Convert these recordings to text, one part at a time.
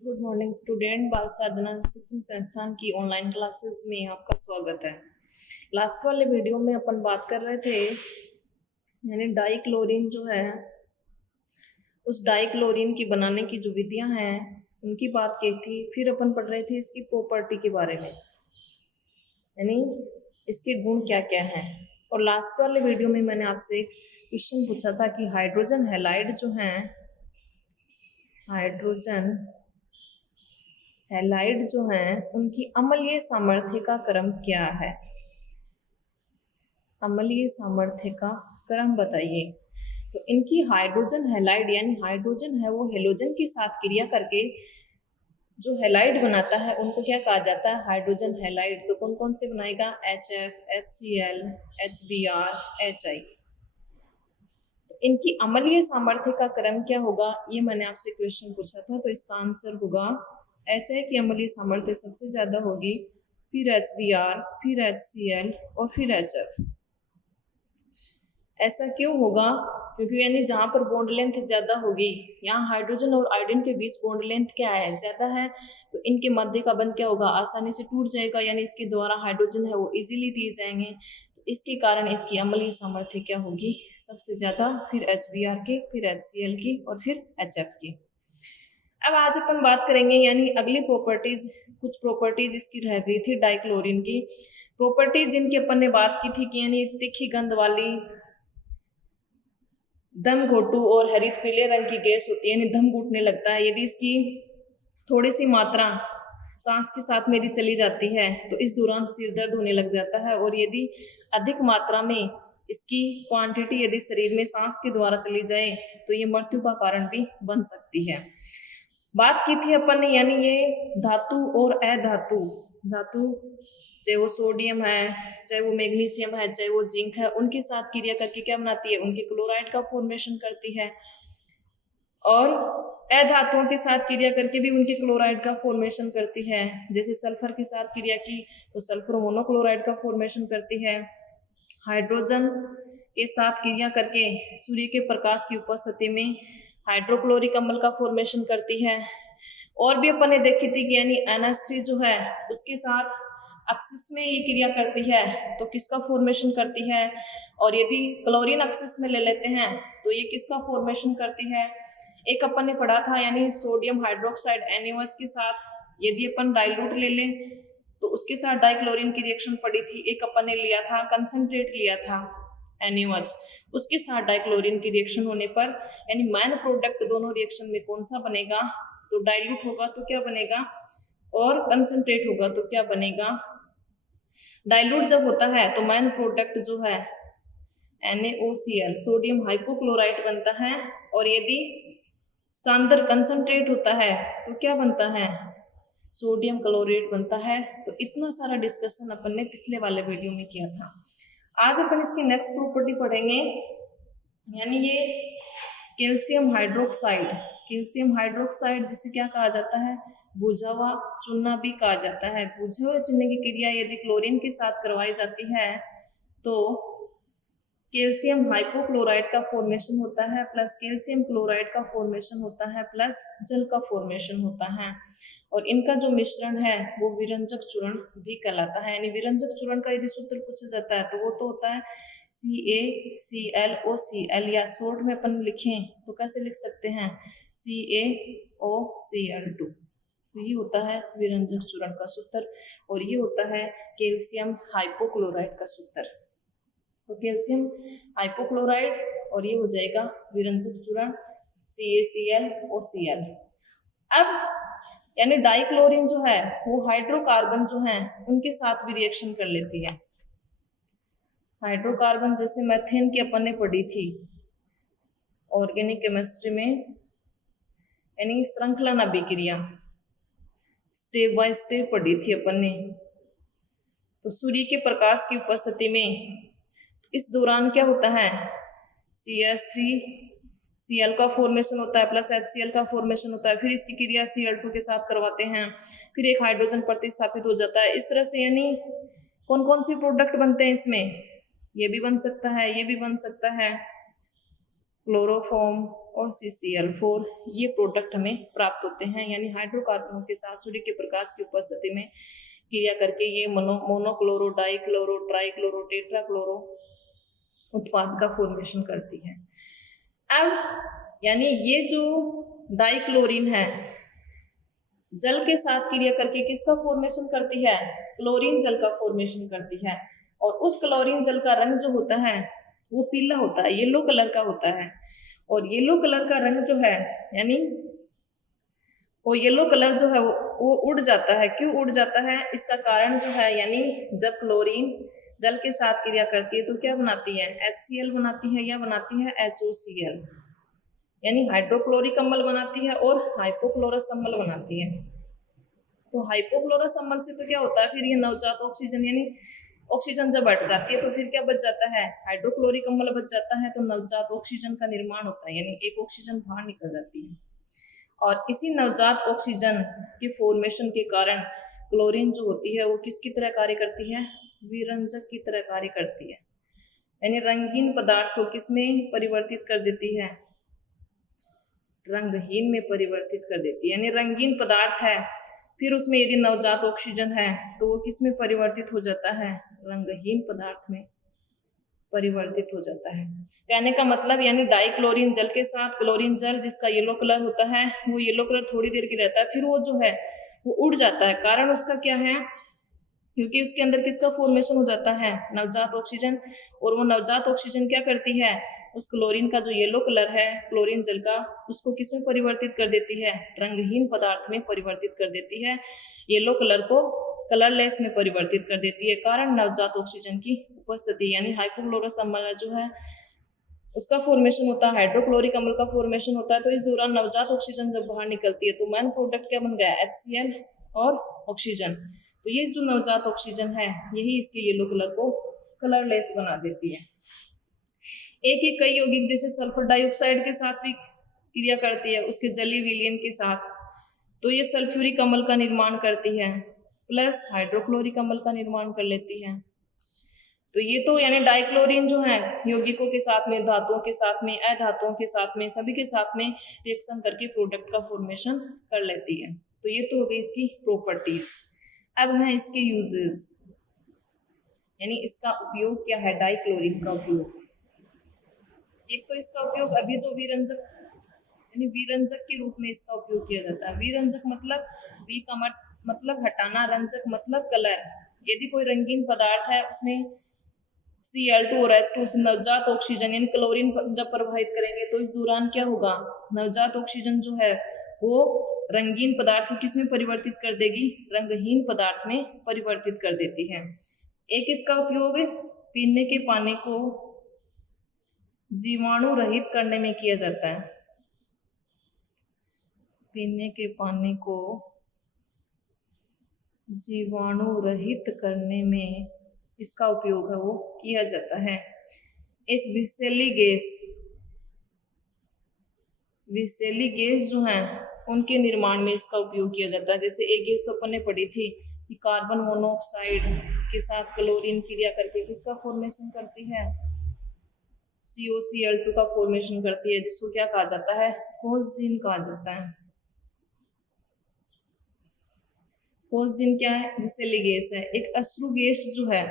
Good morning student. बाल साधना शिक्षण संस्थान की ऑनलाइन क्लासेस में आपका स्वागत है। लास्ट वाले वीडियो में अपन बात कर रहे थे यानी डाइक्लोरीन जो है उस डाइक्लोरीन की बनाने की जो विधियां हैं उनकी बात की थी। फिर अपन पढ़ रहे थे इसकी प्रॉपर्टी के बारे में, यानी इसके गुण क्या क्या हैं। और लास्ट वाले वीडियो में मैंने आपसे क्वेश्चन पूछा था कि हाइड्रोजन हैलाइड जो हैं, हाइड्रोजन हैलाइड जो हैं उनकी अम्लीय सामर्थ्य का क्रम क्या है। अम्लीय सामर्थ्य का क्रम बताइए। तो इनकी हाइड्रोजन हैलाइड यानी हाइड्रोजन है वो हेलोजन के साथ क्रिया करके जो हैलाइड बनाता है उनको क्या कहा जाता है, हाइड्रोजन हैलाइड। तो कौन कौन से बनाएगा, HF, HCl, HBr, HI। तो इनकी अम्लीय सामर्थ्य का क्रम क्या होगा, ये मैंने आपसे क्वेश्चन पूछा था। तो इसका आंसर होगा HI की अम्लीय सामर्थ्य सबसे ज्यादा होगी, फिर HBr, फिर HCl और फिर HF। ऐसा क्यों होगा, क्योंकि यानी जहाँ पर बॉन्ड लेंथ ज़्यादा होगी, यहाँ हाइड्रोजन और आयोडीन के बीच बॉन्ड लेंथ क्या है, ज़्यादा है, तो इनके मध्य का बंध क्या होगा, आसानी से टूट जाएगा, यानी इसके द्वारा हाइड्रोजन है वो इजीली दिए जाएंगे। तो इसके कारण इसकी अम्लीय सामर्थ्य क्या होगी, सबसे ज़्यादा, फिर HBr की, फिर HCl की और फिर HF की। अब आज अपन बात करेंगे यानी अगली प्रॉपर्टीज, कुछ प्रॉपर्टीज इसकी रह गई थी डाइक्लोरीन की। प्रॉपर्टीज जिनकी अपन ने बात की थी कि यानी तीखी गंध वाली, दम घोटू और हरित पीले रंग की गैस होती है, यानी दम घुटने लगता है। यदि इसकी थोड़ी सी मात्रा सांस के साथ मेरी चली जाती है तो इस दौरान सिर दर्द होने लग जाता है, और यदि अधिक मात्रा में इसकी क्वांटिटी यदि शरीर में सांस के द्वारा चली जाए तो ये मृत्यु का कारण भी बन सकती है। बात की थी अपन ने यानी ये धातु और अधातु, धातु चाहे वो सोडियम है, चाहे वो मैग्नीशियम है, चाहे वो जिंक है, उनके साथ क्रिया करके क्या बनाती है, उनके क्लोराइड का फॉर्मेशन करती है। और अधातुओं के साथ क्रिया करके भी उनके क्लोराइड का फॉर्मेशन करती है। जैसे सल्फर के साथ क्रिया की तो सल्फर मोनोक्लोराइड का फॉर्मेशन करती है। हाइड्रोजन के साथ क्रिया करके सूर्य के प्रकाश की उपस्थिति में हाइड्रोक्लोरिक अम्ल का फॉर्मेशन करती है। और भी अपन ने देखी थी कि यानी NH3 जो है उसके साथ एक्सिस में ये क्रिया करती है तो किसका फॉर्मेशन करती है। और यदि क्लोरीन एक्सिस में ले लेते हैं तो ये किसका फॉर्मेशन करती है। एक अपन ने पढ़ा था यानी सोडियम हाइड्रोक्साइड NaOH के साथ यदि अपन डाइल्यूट ले लें तो उसके साथ डाइक्लोरीन की रिएक्शन पड़ी थी। एक अपन ने लिया था कंसंट्रेट लिया था NaOH, उसके साथ डाइक्लोरीन की रिएक्शन होने पर यानी मैन प्रोडक्ट दोनों रिएक्शन में कौन सा बनेगा, तो डाइल्यूट होगा तो क्या बनेगा, और कंसंट्रेट होगा तो क्या बनेगा। डाइल्यूट जब होता है तो मैन प्रोडक्ट जो है NaOCl सोडियम हाइपोक्लोराइट बनता है, और यदि सांद्र कंसंट्रेट होता है तो क्या बनता है, सोडियम क्लोरेट बनता है। तो इतना सारा डिस्कशन अपन ने पिछले वाले वीडियो में किया था। आज अपन इसकी नेक्स्ट प्रॉपर्टी पढ़ेंगे यानी ये कैल्शियम हाइड्रोक्साइड। कैल्शियम हाइड्रोक्साइड जिसे क्या कहा जाता है, बुझा हुआ चूना भी कहा जाता है। बुझे हुए चूने की क्रिया यदि क्लोरीन के साथ करवाई जाती है तो कैल्शियम हाइपोक्लोराइड का फॉर्मेशन होता है, प्लस कैल्शियम क्लोराइड का फॉर्मेशन होता है, प्लस जल का फॉर्मेशन होता है। और इनका जो मिश्रण है वो विरंजक चूर्ण भी कहलाता है। यानी विरंजक चूर्ण का यदि सूत्र पूछा जाता है तो वो तो होता है CaClOCl, या शॉर्ट में अपन लिखें तो कैसे लिख सकते हैं, CaOCl2। तो ये होता है विरंजक चूर्ण का सूत्र, और ये होता है कैल्शियम हाइपोक्लोराइड का सूत्र। तो कैल्शियम हाइपोक्लोराइड और ये हो जाएगा विरंजक चूर्ण CaClOCl। अब यानी डाइक्लोरीन जो है वो हाइड्रोकार्बन जो है उनके साथ भी रिएक्शन कर लेती है। हाइड्रोकार्बन जैसे मेथेन की अपन ने पढ़ी थी ऑर्गेनिक केमिस्ट्री में, यानी श्रृंखला अभिक्रिया स्टेप बाय स्टेप पढ़ी थी अपन ने। तो सूर्य के प्रकाश की उपस्थिति में इस दौरान क्या होता है, CH3Cl का फॉर्मेशन होता है, प्लस HCl का फॉर्मेशन होता है, फिर इसकी क्रिया Cl2 के साथ करवाते हैं, फिर एक हाइड्रोजन प्रतिस्थापित हो जाता है। इस तरह से यानी कौन कौन सी प्रोडक्ट बनते हैं इसमें, ये भी बन सकता है, ये भी बन सकता है, क्लोरोफॉर्म और CCl4 ये प्रोडक्ट हमें प्राप्त होते हैं। यानी हाइड्रोकार्बनों के साथ सूर्य के प्रकाश की उपस्थिति में क्रिया करके ये मोनोक्लोरो, डाइक्लोरो, ट्राइक्लोरो, टेट्राक्लोरो उत्पाद का फॉर्मेशन करती है। अब यानी ये जो डाइक्लोरीन है जल के साथ क्रिया करके किसका फॉर्मेशन करती है? क्लोरीन जल का फॉर्मेशन करती है। और उस क्लोरीन जल का रंग जो होता है वो पीला होता है, येलो कलर का होता है। और येलो कलर का रंग जो है यानी वो येलो कलर जो है वो उड़ जाता है। क्यों उड़ जाता है? इसका कारण जो है यानी जब क्लोरीन जल के साथ क्रिया करती है तो क्या बनाती है? HCl बनाती है या बनाती है HOCl, यानी हाइड्रोक्लोरिक अम्ल बनाती है और हाइपोक्लोरस अम्ल बनाती है। तो हाइपोक्लोरस अम्ल से तो क्या होता है फिर ये नवजात ऑक्सीजन यानी ऑक्सीजन जब हट जाती है तो फिर क्या बच जाता है? हाइड्रोक्लोरिक अम्ल बच जाता है। तो नवजात ऑक्सीजन का निर्माण होता है, यानी एक ऑक्सीजन बाहर निकल जाती है। और इसी नवजात ऑक्सीजन के फॉर्मेशन के कारण क्लोरीन जो होती है वो किसकी तरह कार्य करती है? विरंजक की तरह कार्य करती है। यानी रंगीन पदार्थ को किसमें परिवर्तित कर देती है? रंगहीन में परिवर्तित कर देती है। यानी रंगीन पदार्थ है फिर उसमें यदि नवजात ऑक्सीजन है तो वो किसमें परिवर्तित हो जाता है? रंगहीन पदार्थ में परिवर्तित हो जाता है। कहने का मतलब यानी डाइक्लोरीन जल के साथ क्लोरीन जल जिसका येलो कलर होता है वो येलो कलर थोड़ी देर के रहता है, फिर वो जो है वो उड़ जाता है। कारण उसका क्या है? क्योंकि उसके अंदर किसका फॉर्मेशन हो जाता है? नवजात ऑक्सीजन। और वो नवजात ऑक्सीजन क्या करती है? उस क्लोरीन का जो येलो कलर है क्लोरीन जल का उसको किसमें परिवर्तित कर देती है? रंगहीन पदार्थ में परिवर्तित कर देती है। येलो कलर को कलरलेस में परिवर्तित कर देती है। कारण नवजात ऑक्सीजन की उपस्थिति, यानी हाइपोक्लोरस अम्ल जो है उसका फॉर्मेशन होता है, हाइड्रोक्लोरिक अम्ल का फॉर्मेशन होता है। तो इस दौरान नवजात ऑक्सीजन जब बाहर निकलती है तो मेन प्रोडक्ट क्या बन गया? HCl और ऑक्सीजन। तो ये जो नवजात ऑक्सीजन है यही इसके येलो कलर को कलरलेस बना देती है। एक ही कई यौगिक जैसे सल्फर डाइऑक्साइड के साथ भी क्रिया करती है उसके जलीय विलयन के साथ, तो ये सल्फ्यूरिक अम्ल का निर्माण करती है प्लस हाइड्रोक्लोरिक अम्ल का निर्माण कर लेती है। तो ये तो यानी डाइक्लोरीन जो है यौगिकों के साथ में, धातुओं के साथ में, अधातुओं के साथ में, सभी के साथ में रिएक्शन करके प्रोडक्ट का फॉर्मेशन कर लेती है। तो ये तो हो गई इसकी प्रॉपर्टीज। अब है इसके यूजेस, यानी इसका उपयोग क्या है? डाइक्लोरीन का उपयोग, एक तो इसका उपयोग अभी जो विरंजक यानी विरंजक के रूप में इसका उपयोग किया जाता है। विरंजक मतलब वी का मतलब हटाना, रंजक मतलब कलर। यदि कोई रंगीन पदार्थ है उसमें Cl2 और H2 से नवजात ऑक्सीजन यानी क्लोरीन जब प्रवाहित करेंगे तो इस दौरान क्या होगा? नवजात ऑक्सीजन जो है वो रंगीन पदार्थ को किसमें परिवर्तित कर देगी? रंगहीन पदार्थ में परिवर्तित कर देती है। एक इसका उपयोग पीने के पानी को जीवाणु रहित करने में किया जाता है। पीने के पानी को जीवाणु रहित करने में इसका उपयोग है वो किया जाता है। एक विषैली गैस जो है उनके निर्माण में इसका उपयोग किया जाता है। जैसे एक गैस तो अपन ने पढ़ी थी कि कार्बन मोनोऑक्साइड के साथ क्लोरीन क्रिया करके किसका फॉर्मेशन करती है? COCl2 का फॉर्मेशन करती है, जिसको क्या कहा जाता है? फोस्जीन कहा जाता है। फोस्जीन क्या है? विषैली गैस है। एक अश्रु गैस जो है,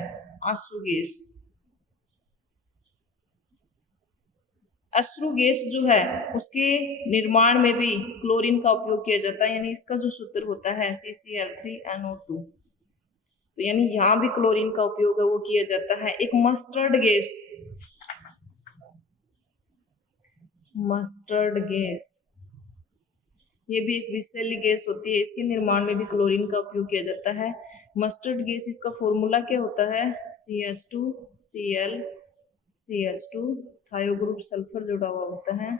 अश्रु गैस जो है उसके निर्माण में भी क्लोरीन का उपयोग किया जाता है। यानी इसका जो सूत्र होता है CCl3NO2, तो यानी यहाँ भी क्लोरीन का उपयोग है वो किया जाता है। एक मस्टर्ड गैस ये भी एक विषैली गैस होती है, इसके निर्माण में भी क्लोरीन का उपयोग किया जाता है। मस्टर्ड गैस इसका फॉर्मूला क्या होता है? CH2Cl CH2 थायो ग्रुप सल्फर जुड़ा हुआ होता है।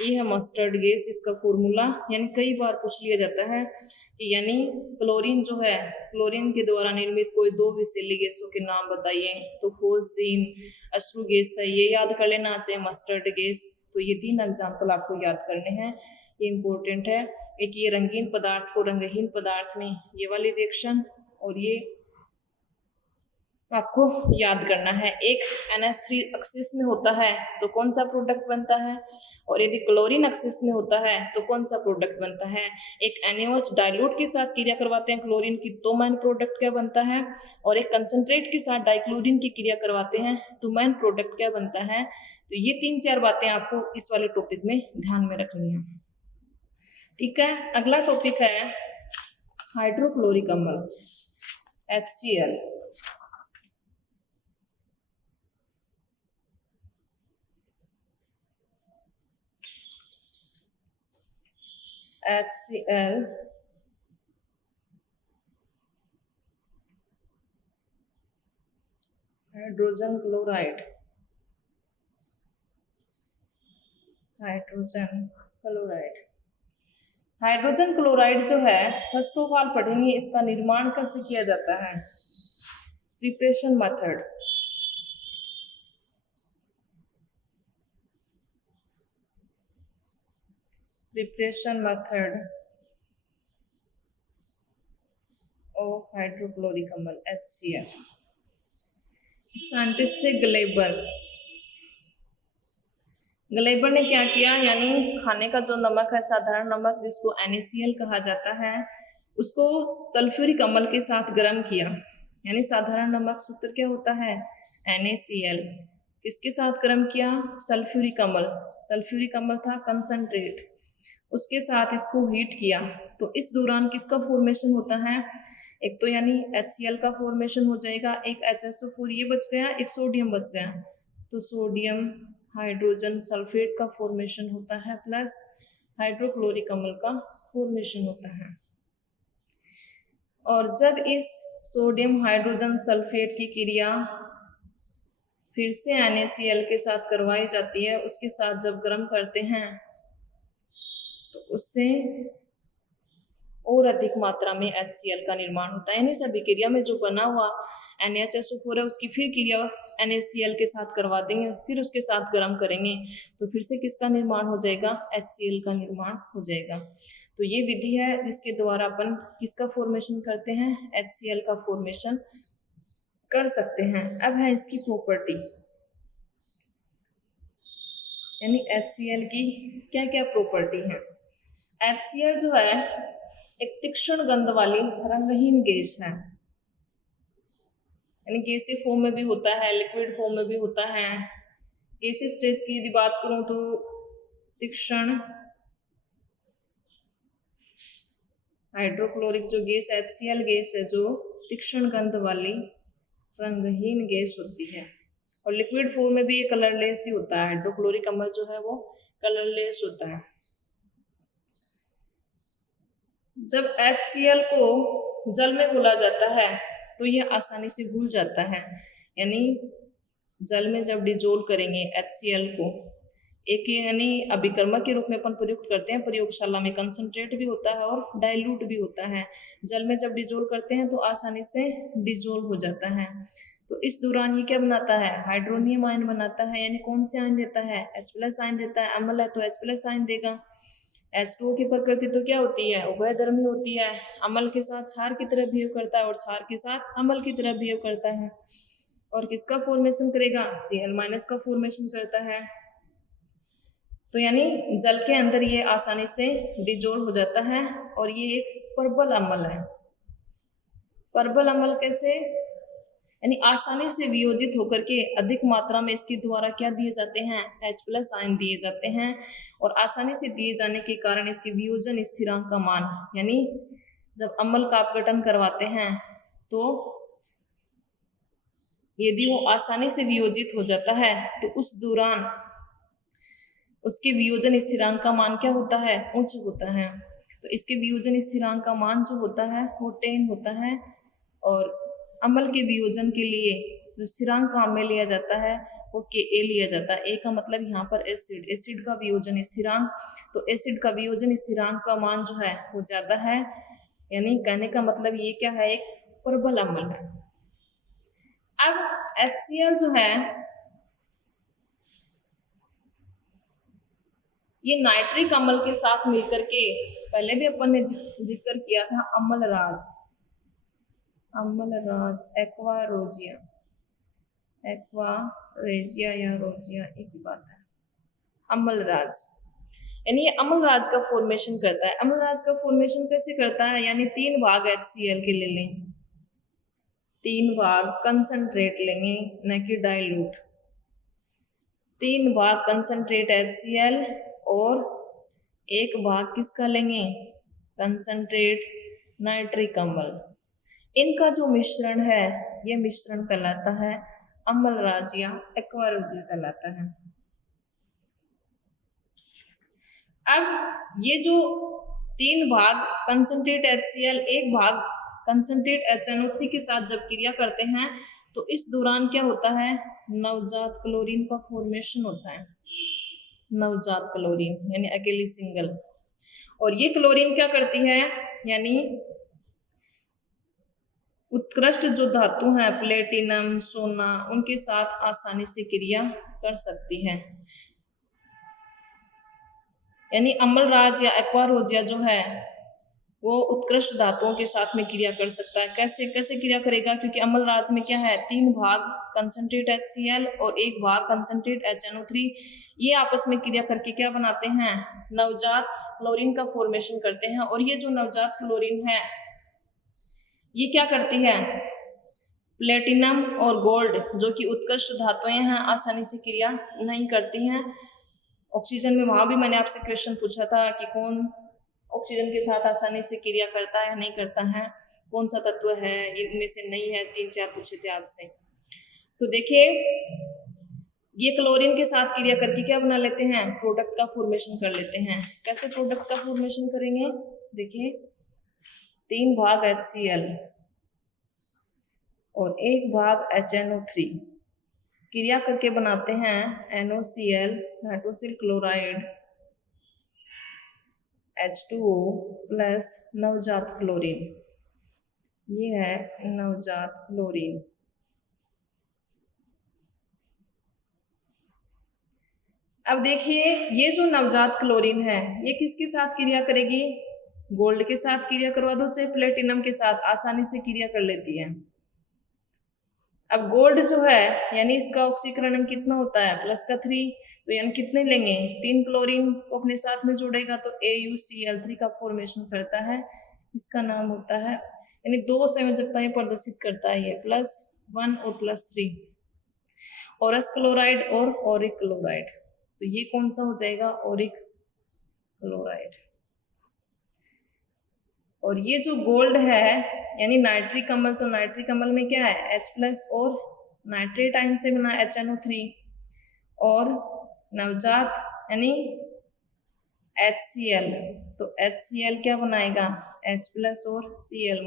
ये है मस्टर्ड गैस, इसका फॉर्मूला। यानी कई बार पूछ लिया जाता है कि यानी क्लोरीन जो है, क्लोरीन के द्वारा निर्मित कोई दो विषैली गैसों के नाम बताइए, तो फोस्जीन, अश्रु गैस है, ये याद कर लेना चाहिए, मस्टर्ड गैस। तो ये 3 एग्जाम्पल आपको याद करने हैं, ये इम्पोर्टेंट है। एक ये रंगीन पदार्थ को रंगहीन पदार्थ में ये वाली रिएक्शन, और ये आपको याद करना है। एक NH3 एक्सिस में होता है तो कौन सा प्रोडक्ट बनता है, और यदि क्लोरीन एक्सिस में होता है तो कौन सा प्रोडक्ट बनता है। एक NaOH डाइल्यूट के साथ क्रिया करवाते हैं क्लोरीन की तो मेन प्रोडक्ट क्या बनता है, और एक कंसंट्रेट के साथ डाइक्लोरीन की क्रिया करवाते हैं तो मेन प्रोडक्ट क्या बनता है। तो ये 3-4 बातें आपको इस वाले टॉपिक में ध्यान में रखनी है। ठीक है, अगला टॉपिक है हाइड्रोक्लोरिक अम्ल HCl। HCl hydrogen chloride, hydrogen chloride. Hydrogen chloride जो है, फर्स्ट ऑफ ऑल पढ़ेंगे इसका निर्माण कैसे किया जाता है। Preparation method, preparation method of hydrochloric अम्ल HCl। एक साइंटिस्ट थे ग्लेबर। ग्लेबर ने क्या किया, यानी खाने का जो नमक है, साधारण नमक जिसको NaCl कहा जाता है, उसको सल्फ्यूरिक अम्ल के साथ गर्म किया। यानी साधारण नमक सूत्र क्या होता है, NaCl, किसके साथ गर्म किया, सल्फ्यूरिक अम्ल। सल्फ्यूरिक अम्ल था कंसंट्रेट, उसके साथ इसको हीट किया। तो इस दौरान किसका फॉर्मेशन होता है, एक तो यानी HCl का फॉर्मेशन हो जाएगा, एक HSO4 ये बच गया, एक सोडियम बच गया, तो सोडियम हाइड्रोजन सल्फेट का फॉर्मेशन होता है, प्लस हाइड्रोक्लोरिक अम्ल का फॉर्मेशन होता है। और जब इस सोडियम हाइड्रोजन सल्फेट की क्रिया फिर से NaCl के साथ करवाई जाती है, उसके साथ जब गर्म करते हैं तो उससे और अधिक मात्रा में HCl का निर्माण होता है। यानी सभी क्रिया में जो बना हुआ NaHSO4 है उसकी फिर क्रिया NaCl के साथ करवा देंगे, फिर उसके साथ गर्म करेंगे तो फिर से किसका निर्माण हो जाएगा, HCl का निर्माण हो जाएगा। तो ये विधि है जिसके द्वारा अपन किसका फॉर्मेशन करते हैं, HCl का फॉर्मेशन कर सकते हैं। अब है इसकी प्रॉपर्टी, यानी HCl की क्या क्या प्रॉपर्टी है। HCl जो है एक तीक्ष्ण गंध वाली रंगहीन गैस है, यानी गैसीय फॉर्म में भी होता है, लिक्विड फॉर्म में भी होता है। गैसीय स्टेज की यदि बात करूं तो तीक्ष्ण हाइड्रोक्लोरिक जो गैस HCl गैस है जो तीक्ष्ण गंध वाली रंगहीन गैस होती है, और लिक्विड फॉर्म में भी ये कलरलेस ही होता है। हाइड्रोक्लोरिक अम्ल जो है वो कलरलेस होता है। जब HCl को जल में घोला जाता है तो यह आसानी से घुल जाता है, यानी जल में जब डिजोल्व करेंगे HCl को, एक यानी अभिकर्मक के रूप में अपन प्रयुक्त करते हैं, प्रयोगशाला में कंसंट्रेट भी होता है और डाइल्यूट भी होता है। जल में जब डिजोल्व करते हैं तो आसानी से डिजोल्व हो जाता है। तो इस दौरान ये क्या बनाता है, हाइड्रोनियम आयन बनाता है, यानी कौन से आयन देता है, H+ आयन देता है। अम्ल है तो H+ आयन देगा। H2O की प्रकृति तो क्या होती है, उभयधर्मी होती है, अम्ल के साथ क्षार की तरह बिहेव करता है और क्षार के साथ अम्ल की तरह बिहेव करता है। और किसका फॉर्मेशन करेगा, Cl- का फॉर्मेशन करता है। तो यानी जल के अंदर ये आसानी से डिजोल्व हो जाता है और ये एक प्रबल अम्ल है। प्रबल अम्ल कैसे, यानी आसानी से वियोजित होकर के अधिक मात्रा में इसके द्वारा क्या दिए जाते हैं, H+ आयन दिए जाते हैं, और आसानी से दिए जाने के कारण इसके वियोजन स्थिरांक का मान, यानी जब अम्ल का अपघटन करवाते हैं तो यदि वो आसानी से वियोजित हो जाता है तो उस दौरान उसके वियोजन स्थिरांक का मान क्या होता है, उच्च होता है। तो इसके वियोजन स्थिरांक का मान जो होता है वो 10 होता है, और अम्ल के वियोजन के लिए जो स्थिरांक काम में लिया जाता है वो Ka लिया जाता है। A का मतलब यहाँ पर एसिड, एसिड का वियोजन स्थिरांक, तो एसिड का वियोजन स्थिरांक का मान जो है वो ज्यादा है, यानी कहने का मतलब ये क्या है, एक प्रबल अम्ल है। अब HCl जो है ये नाइट्रिक अम्ल के साथ मिलकर के, पहले भी अपन ने जिक्र किया था अम्लराज, अम्लराज, एक्वारोजिया, एक्वारेजिया या रोजिया एक ही बात है। अम्लराज यानी ये अम्लराज का फॉर्मेशन करता है। अम्लराज का फॉर्मेशन कैसे करता है, यानी 3 भाग HCl के ले लें, 3 भाग कंसंट्रेट लेंगे न कि डाइल्यूट, 3 भाग कंसंट्रेट HCl और 1 भाग किसका लेंगे, कंसंट्रेट नाइट्रिक अम्ल। इनका जो मिश्रण है ये मिश्रण कहलाता है अम्लराज या एक्वारोजिया कहलाता है। अब ये जो 3 भाग कंसंट्रेट HCl, 1 भाग कंसंट्रेट HNO3 के साथ जब क्रिया करते हैं तो इस दौरान क्या होता है, नवजात क्लोरीन का फॉर्मेशन होता है। नवजात क्लोरीन यानी अकेली सिंगल, और ये क्लोरीन क्या करती है, यानी उत्कृष्ट जो धातु हैं प्लेटिनम, सोना, उनके साथ आसानी से क्रिया कर सकती है। यानी अम्लराज या एक्वारोजिया जो है वो उत्कृष्ट धातुओं के साथ में क्रिया कर सकता है। कैसे कैसे क्रिया करेगा, क्योंकि अम्लराज में क्या है, 3 भाग कंसंट्रेट HCl और 1 भाग कंसंट्रेट HNO3, ये आपस में क्रिया करके क्या बनाते हैं, नवजात क्लोरीन का फॉर्मेशन करते हैं। और ये जो नवजात क्लोरीन है ये क्या करती है, प्लेटिनम और गोल्ड जो कि उत्कृष्ट धातुएं हैं आसानी से क्रिया नहीं करती हैं। ऑक्सीजन में वहां भी मैंने आपसे क्वेश्चन पूछा था कि कौन ऑक्सीजन के साथ आसानी से क्रिया करता है नहीं करता है, कौन सा तत्व है इनमें से नहीं है, 3-4 पूछे थे आपसे। तो देखिए ये क्लोरीन के साथ क्रिया करके क्या बना लेते हैं, प्रोडक्ट का फॉर्मेशन कर लेते हैं। कैसे प्रोडक्ट का फॉर्मेशन करेंगे, देखिए 3 भाग HCl और 1 भाग HNO3 क्रिया करके बनाते हैं NOCl, nitrosyl chloride, H2O plus नवजात क्लोरीन। ये है नवजात क्लोरीन। अब देखिए ये जो नवजात क्लोरीन है ये किसके साथ क्रिया करेगी, गोल्ड के साथ क्रिया करवा दो चाहे प्लेटिनम के साथ, आसानी से क्रिया कर लेती है। अब गोल्ड जो है यानी इसका ऑक्सीकरण अंक कितना होता है +3, तो यानी कितने लेंगे, 3 क्लोरीन को अपने साथ में जोड़ेगा तो AuCl3 का फॉर्मेशन करता है। इसका नाम होता है, यानी 2 संयोजकताएं प्रदर्शित करता है ये, +1 और +3, औरस क्लोराइड और ओरिक क्लोराइड। तो ये कौन सा हो जाएगा, ओरिक क्लोराइड। और ये जो गोल्ड है यानी नाइट्रिक अम्ल, तो नाइट्रिक अम्ल में क्या है H+ और नाइट्रेट आयन से बना HNO3, और नवजात यानी HCl, तो HCl क्या बनाएगा H+ और Cl-,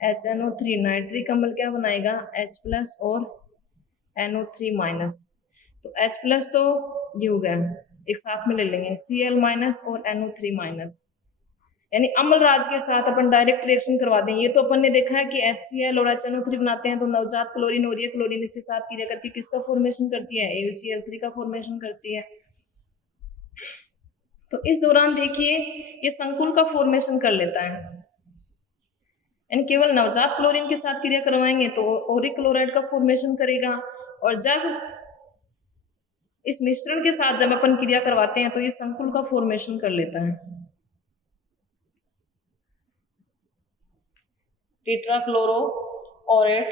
HNO3 नाइट्रिक अम्ल क्या बनाएगा H+ और NO3-। तो H+ तो ये हो गया, एक साथ में ले लेंगे Cl- और NO3-, यानी अम्लराज के साथ अपन डायरेक्ट रिएक्शन करवा दें। ये तो अपन ने देखा है कि HCl और HNO3 बनाते हैं तो नवजात क्लोरीन और ये क्लोरीन इसके साथ क्रिया करके किसका फॉर्मेशन करती है, AuCl3 का फॉर्मेशन करती है। तो इस दौरान देखिए ये संकुल का फॉर्मेशन कर लेता है, यानी केवल नवजात क्लोरीन के साथ क्रिया करवाएंगे तो ओरिक क्लोराइड का फॉर्मेशन करेगा, और जब इस मिश्रण के साथ जब अपन क्रिया करवाते हैं तो ये संकुल का फॉर्मेशन कर लेता है। टेट्राक्लोरो ऑरेट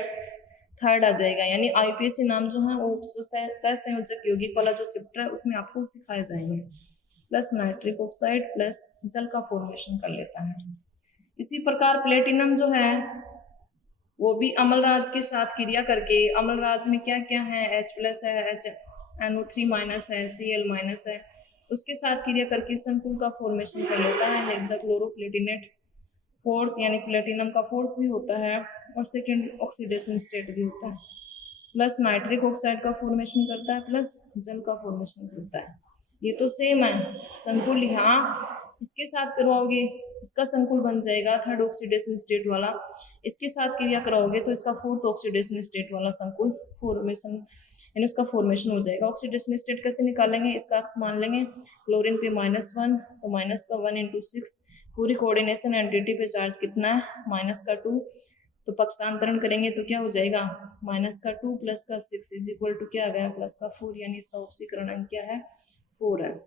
थर्ड आ जाएगा, यानी IUPAC नाम जो है वो सहसंयोजक यौगिक वाला जो चैप्टर है उसमें आपको सिखाए जाएंगे, प्लस नाइट्रिक ऑक्साइड प्लस जल का फॉर्मेशन कर लेता है। इसी प्रकार प्लेटिनम जो है वो भी अम्लराज के साथ क्रिया करके, अम्लराज में क्या क्या है H+ है, NO3- है, Cl- है, उसके साथ क्रिया करके संकुल का फॉर्मेशन कर लेता है। हेक्साक्लोरोप्लेटिनेट्स 4th यानी प्लेटिनम का 4th भी होता है और सेकेंड ऑक्सीडेशन स्टेट भी होता है, प्लस नाइट्रिक ऑक्साइड का फॉर्मेशन करता है प्लस जल का फॉर्मेशन करता है। ये तो सेम है संकुल, यहाँ इसके साथ करवाओगे इसका संकुल बन जाएगा 3rd ऑक्सीडेशन स्टेट वाला, इसके साथ क्रिया कराओगे तो इसका 4th ऑक्सीडेशन स्टेट वाला संकुल फॉर्मेशन यानी उसका फॉर्मेशन हो जाएगा। ऑक्सीडेशन स्टेट कैसे निकालेंगे, इसका अक्स मान लेंगे, क्लोरीन पे -1 तो माइनस का 1 × 6, पूरी कोऑर्डिनेशन एंटिटी पे चार्ज कितना है -2, तो पक्षांतरण करेंगे तो क्या हो जाएगा, -2 + 6 = क्या आ गया, +4, यानी इसका ऑक्सीकरण अंक क्या है, 4 है।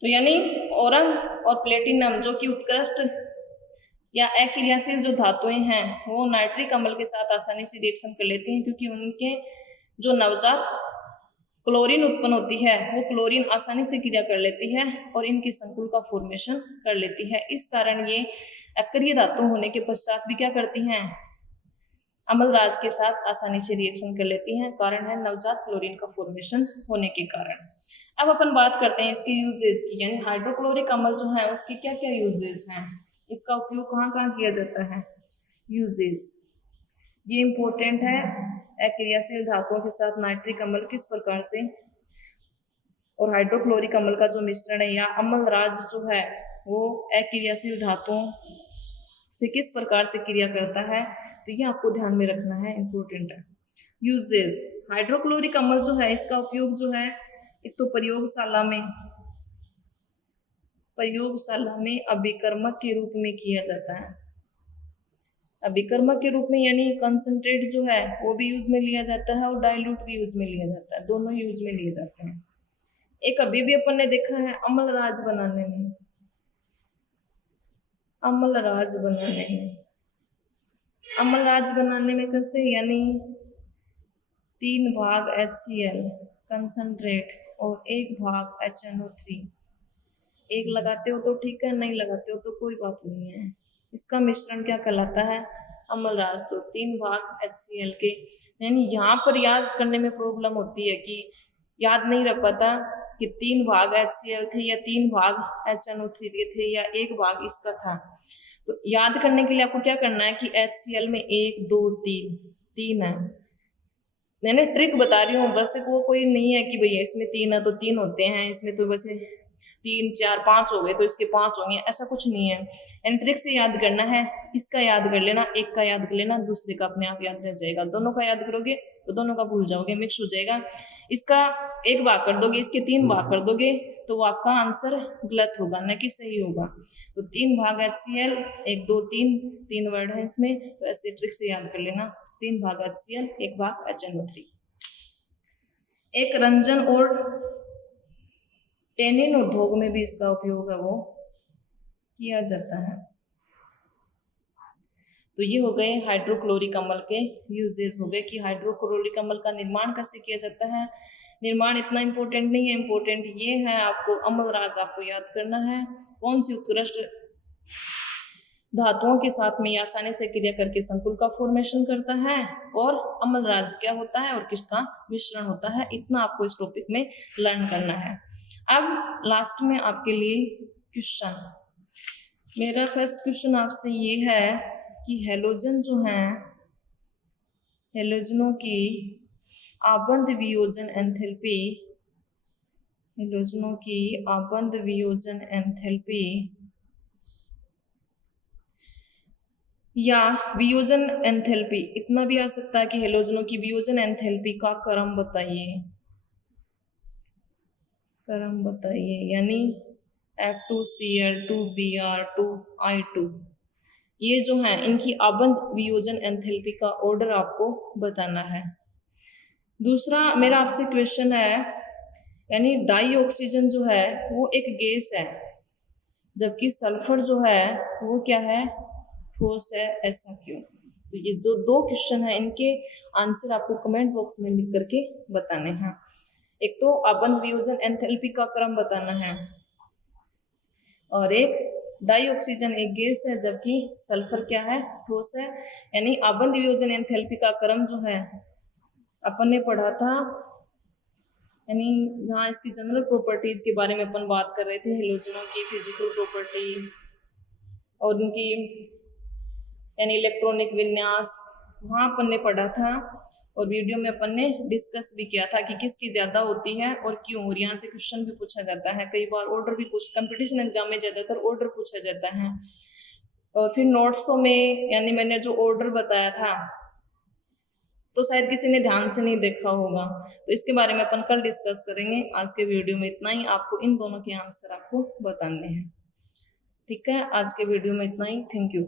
तो यानी ओरम और प्लेटिनम जो कि उत्कृष्ट या अक्रियाशील जो धातुएं हैं वो नाइट्रिक अम्ल के साथ आसानी से रिएक्शन कर लेती हैं, क्योंकि उनके जो नवजात क्लोरीन उत्पन्न होती है वो क्लोरीन आसानी से क्रिया कर लेती है और इनके संकुल का फॉर्मेशन कर लेती है। इस कारण ये अक्रिय धातु होने के पश्चात भी क्या करती हैं, अम्लराज के साथ आसानी से रिएक्शन कर लेती हैं, कारण है नवजात क्लोरीन का फॉर्मेशन होने के कारण। अब अपन बात करते हैं इसके यूजेज की, यानी हाइड्रोक्लोरिक अम्ल जो है उसके क्या क्या यूजेज हैं, इसका उपयोग कहाँ कहाँ किया जाता है। यूजेज ये इंपॉर्टेंट है, अक्रियाशील धातुओं के साथ नाइट्रिक अम्ल किस प्रकार से और हाइड्रोक्लोरिक अम्ल का जो मिश्रण है या अम्लराज जो है वो अक्रियाशील धातुओं से किस प्रकार से क्रिया करता है, तो ये आपको ध्यान में रखना है, इंपॉर्टेंट है। यूजेज हाइड्रोक्लोरिक अम्ल जो है इसका उपयोग जो है एक तो प्रयोगशाला में अभिकर्मक के रूप में किया जाता है। अभिकर्मक के रूप में यानी कंसंट्रेट जो है वो भी यूज में लिया जाता है और डाइल्यूट भी यूज में लिया जाता है, दोनों यूज में लिए जाते हैं। एक अभी भी अपन ने देखा है अम्लराज बनाने में, अम्लराज बनाने में कैसे, यानी 3 भाग HCl कंसंट्रेट और 1 भाग HNO3, एक लगाते हो तो ठीक है, नहीं लगाते हो तो कोई बात नहीं है, इसका मिश्रण क्या कहलाता है, अम्लराज। तो 3 भाग HCl के, यानी यहाँ पर याद करने में प्रॉब्लम होती है कि याद नहीं रख पाता कि 3 भाग HCl थे या 3 भाग HNO3 थे या 1 भाग इसका था। तो याद करने के लिए आपको क्या करना है कि HCl में 1 2 3 है, मैंने ट्रिक बता रही हूँ, बस वो कोई नहीं है कि भैया इसमें 3 है तो 3 होते हैं, इसमें तो वैसे 3 4 5 हो गए तो इसके 5 होंगे, ऐसा कुछ नहीं है। एंड ट्रिक से याद करना है, इसका याद कर लेना, एक का याद कर लेना, दूसरे का अपने आप याद रह जाएगा। दोनों का याद करोगे तो दोनों का भूल जाओगे, मिक्स हो जाएगा। इसका 1 भाग कर दोगे, इसके 3 भाग कर दोगे तो आपका आंसर गलत होगा, न कि सही होगा। तो 3 भाग HCl 1 2 3 वर्ड है इसमें, तो ऐसे ट्रिक से याद कर लेना, 3 भाग HCl 1 भाग HNO3। एक रंजन और टेनिन उद्योग में भी इसका उपयोग है वो किया जाता है। तो ये हो गए हाइड्रोक्लोरिक अम्ल के यूजेस हो गए कि हाइड्रोक्लोरिक अम्ल का निर्माण कैसे किया जाता है। निर्माण इतना इंपॉर्टेंट नहीं है, इंपॉर्टेंट ये है आपको अम्लराज आपको याद करना है, कौन सी उत्कृष्ट धातुओं के साथ में आसानी से क्रिया करके संकुल का फॉर्मेशन करता है, और अम्लराज क्या होता है और किसका मिश्रण होता है, इतना आपको इस टॉपिक में लर्न करना है। अब लास्ट में आपके लिए क्वेश्चन, मेरा फर्स्ट क्वेश्चन आपसे ये है कि हैलोजन जो हैं, हैलोजनों की आबंध वियोजन एंथैल्पी, हैलोजनों की आबंध वियोजन एंथैल्पी या वियोजन एंथैल्पी, इतना भी आ सकता है कि हैलोजनों की वियोजन एंथैल्पी का क्रम बताइए, क्रम बताइए, यानी F2Cl2Br2I2, ये जो है इनकी आबंध वियोजन एंथैल्पी का ऑर्डर आपको बताना है। दूसरा मेरा आपसे क्वेश्चन है, यानी डाई ऑक्सीजन जो है वो एक गैस है, जबकि सल्फर जो है वो क्या है, ठोस है, ऐसा क्यों। तो ये जो 2 क्वेश्चन है इनके आंसर आपको कमेंट बॉक्स में लिख करके बताने हैं। एक तो आबंध वियोजन एंथैल्पी का क्रम बताना है, और एक डाई ऑक्सीजन एक गैस है जबकि सल्फर क्या है, ठोस है। यानी आबंध वियोजन एंथैल्पी का क्रम जो है अपन ने पढ़ा था, यानी जहाँ इसकी जनरल प्रॉपर्टीज के बारे में अपन बात कर रहे थे, हैलोजनों की फिजिकल प्रॉपर्टी और उनकी यानी इलेक्ट्रॉनिक विन्यास, वहाँ अपन ने पढ़ा था, और वीडियो में अपन ने डिस्कस भी किया था कि किसकी ज़्यादा होती है और क्यों, और यहाँ से क्वेश्चन भी पूछा जाता है, कई बार ऑर्डर भी कुछ कंपटीशन एग्जाम में ज़्यादातर ऑर्डर पूछा जाता है। और फिर नोट्सों में यानी मैंने जो ऑर्डर बताया था तो शायद किसी ने ध्यान से नहीं देखा होगा, तो इसके बारे में अपन कल डिस्कस करेंगे। आज के वीडियो में इतना ही, आपको इन दोनों के आंसर आपको बताने हैं। ठीक है, आज के वीडियो में इतना ही, थैंक यू।